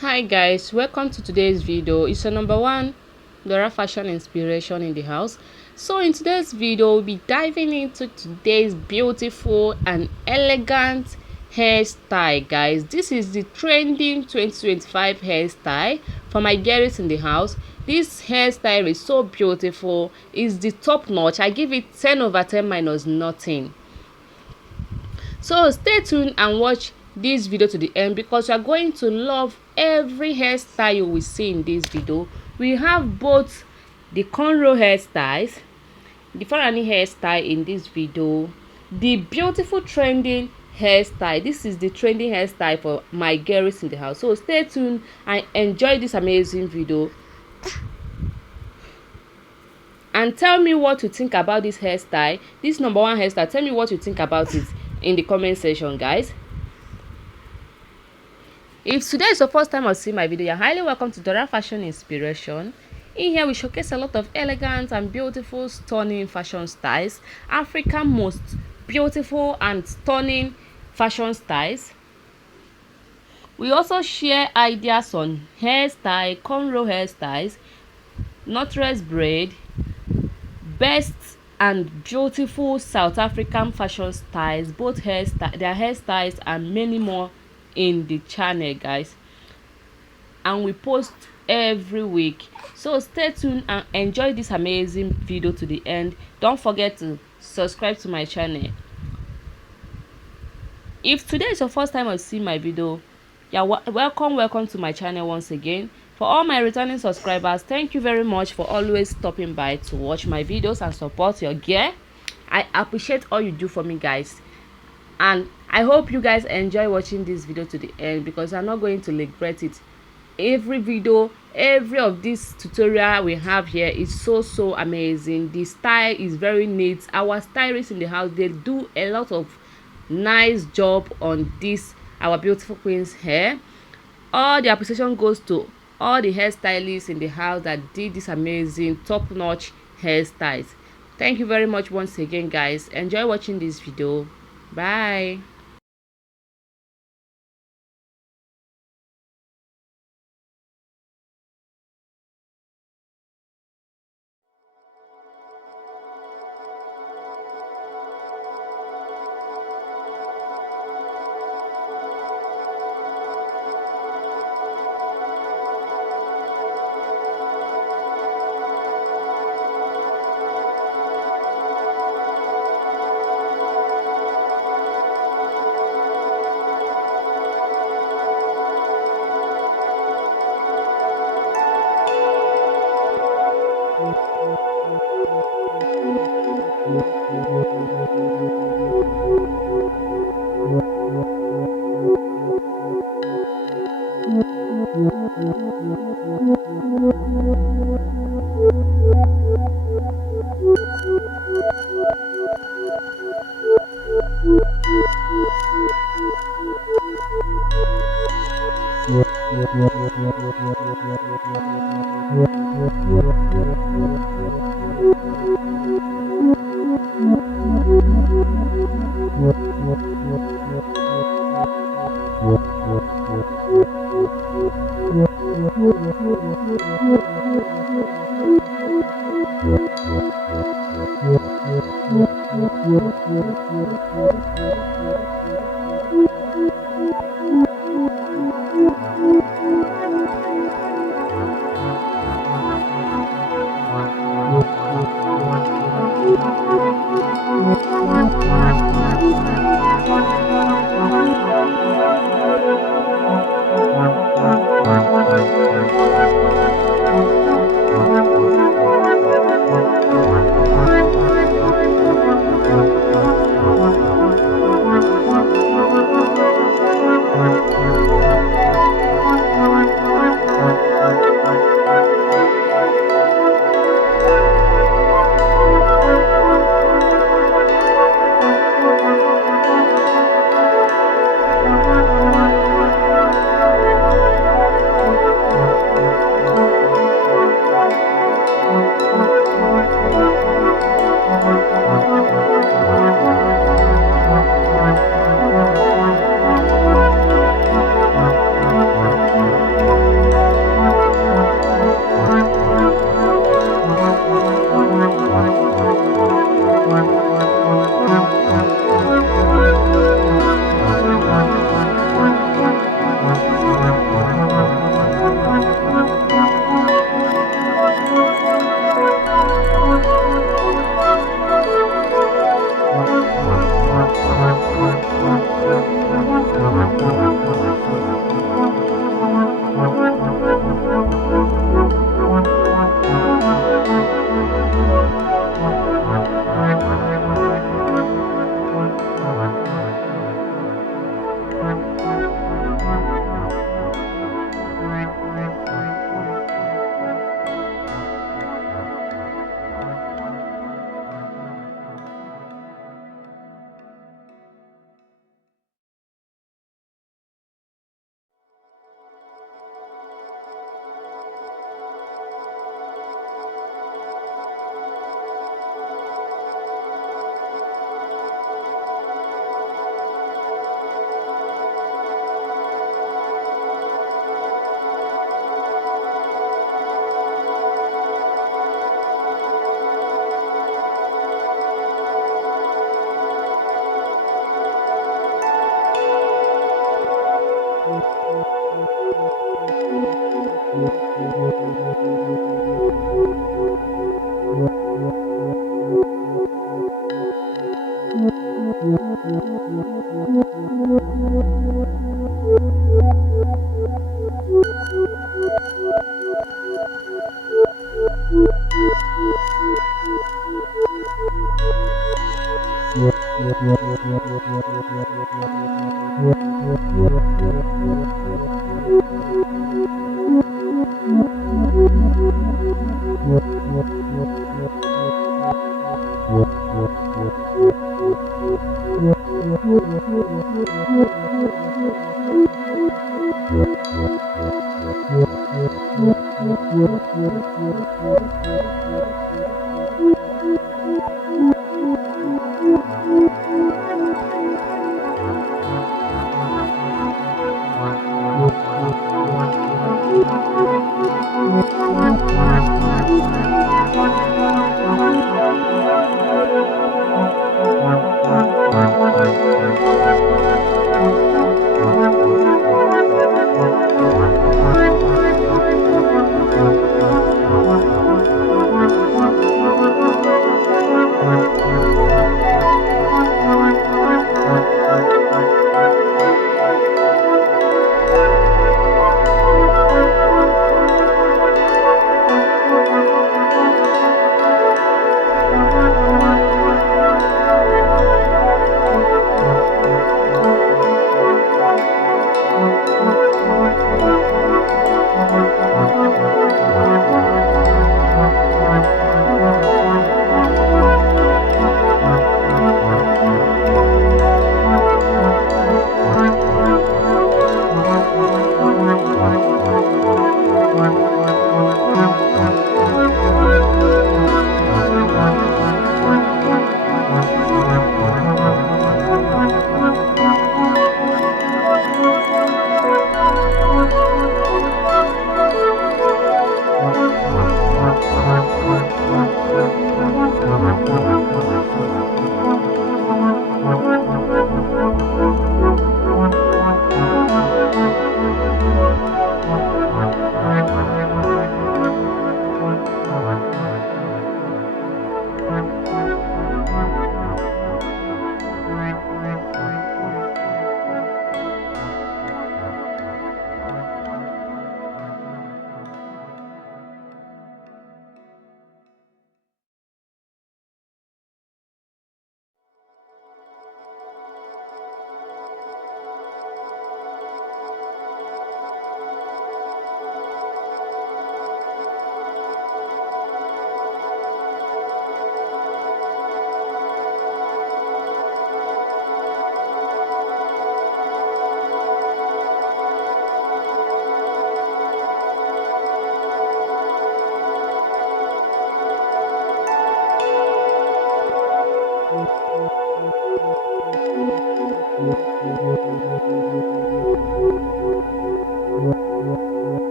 Hi guys, welcome to today's video. It's a number one Dora fashion inspiration in the house. So in today's video, we'll be diving into today's beautiful and elegant hairstyle, guys. This is the trending 2025 hairstyle for my girls in the house. This hairstyle is so beautiful. It's the top notch. I give it 10 over 10 minus nothing. So stay tuned and watch this video to the end because you are going to love every hairstyle you will see in this video. We have both the cornrow hairstyles, the Farani hairstyle in this video, the beautiful trending hairstyle. This is the trending hairstyle for my girls in the house. So stay tuned and enjoy this amazing video. And tell me what you think about this hairstyle, this number one hairstyle. Tell me what you think about it in the comment section, guys. If today is your first time of seeing my video, you're highly welcome to Dora Fashion Inspiration. In here we showcase a lot of elegant and beautiful stunning fashion styles, Africa's most beautiful and stunning fashion styles. We also share ideas on hairstyle, cornrow hairstyles, knotless braid, best and beautiful South African fashion styles, both their hairstyles and many more in the channel, guys. And we post every week, so stay tuned and enjoy this amazing video to the end. Don't forget to subscribe to my channel. If today is your first time of seeing my video, you're welcome to my channel once again. For all my returning subscribers, thank you very much for always stopping by to watch my videos and support your gear. I appreciate all you do for me, guys, and I hope you guys enjoy watching this video to the end because I'm not going to regret it. Every video, every of this tutorial we have here is so amazing. The style is very neat. Our stylists in the house, they do a lot of nice job on this, our beautiful queen's hair. All the appreciation goes to all the hairstylists in the house that did this amazing top-notch hairstyles. Thank you very much once again, guys. Enjoy watching this video. Bye.